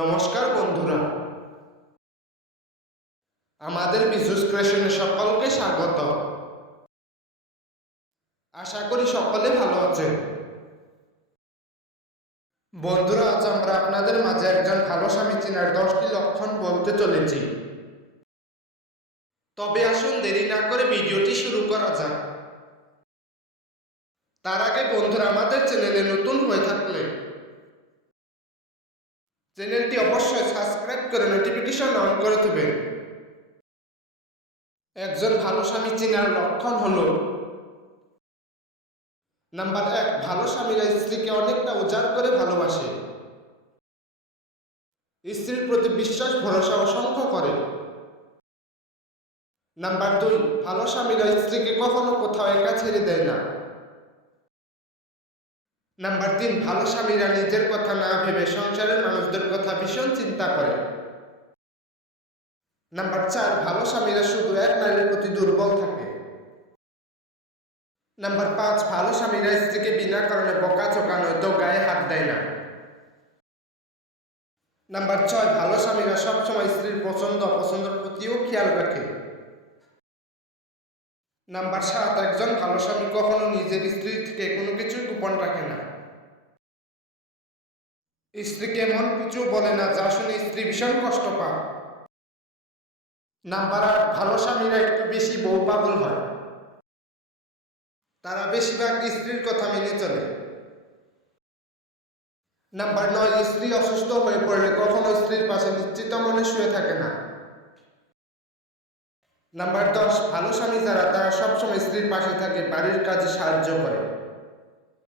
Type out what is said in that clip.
নমস্কার বন্ধুরা, আমাদের বিজুস ক্রিয়েশনে সকলকে স্বাগত। আশা করি সকলে ভালো আছেন। বন্ধুরা, আজ আমরা আপনাদের মাঝে একজন ভালো স্বামী চেনার 10টি লক্ষণ বলতে চলেছি। তবে আসুন দেরি না করে ভিডিওটি শুরু করা যাক। তার আগে বন্ধুরা, আমাদের চ্যানেলে নতুন হয়ে থাকলে চ্যানেলটি অবশ্যই সাবস্ক্রাইব করে নোটিফিকেশন অন করে দেবেন। একজন ভালো স্বামী চেনার লক্ষণ হলো: নাম্বার 1, ভালো স্বামীরা স্ত্রীকে অনেকটা উজাড় করে ভালোবাসে। স্ত্রীর প্রতি বিশ্বাস ভরসা অসংখ্য করে। নাম্বার 2, ভালো স্বামীরা স্ত্রীকে কখনো কোথাও একা ছেড়ে দেয় না। নাম্বার 3, ভালো স্বামীরা নিজের কথা না ভেবে সংসারের মানুষদের কথা ভীষণ চিন্তা করে। নাম্বার 4, ভালো স্বামীরা শুধু এক নারীর প্রতি দুর্বল থাকে। নাম্বার 5, ভালো স্বামীরা স্ত্রীকে বিনা কারণে বকাঝকা নয়তো গায়ে হাত দেয় না। নাম্বার 6, ভালো স্বামীরা সবসময় স্ত্রীর পছন্দ অপছন্দের প্রতিও খেয়াল রাখে। নাম্বার 7, একজন ভালো স্বামী কখনো নিজের স্ত্রীর থেকে কোনো কিছু গোপন রাখে না। স্ত্রীকে এমন কিছু বলে না যা শুনে স্ত্রী ভীষণ কষ্ট পায়। নাম্বার 8, ভালো স্বামীরা একটু বেশি বউ পাগল হয়। তারা বেশিরভাগ স্ত্রীর কথা মেনে চলে। নাম্বার 9, স্ত্রী অসুস্থ হয়ে পড়লে কখনো স্ত্রীর পাশে নিশ্চিত মনে শুয়ে থাকে না। নাম্বার 10, ভালো স্বামী যারা তারা সবসময় স্ত্রীর পাশে থাকে, বাড়ির কাজে সাহায্য করে।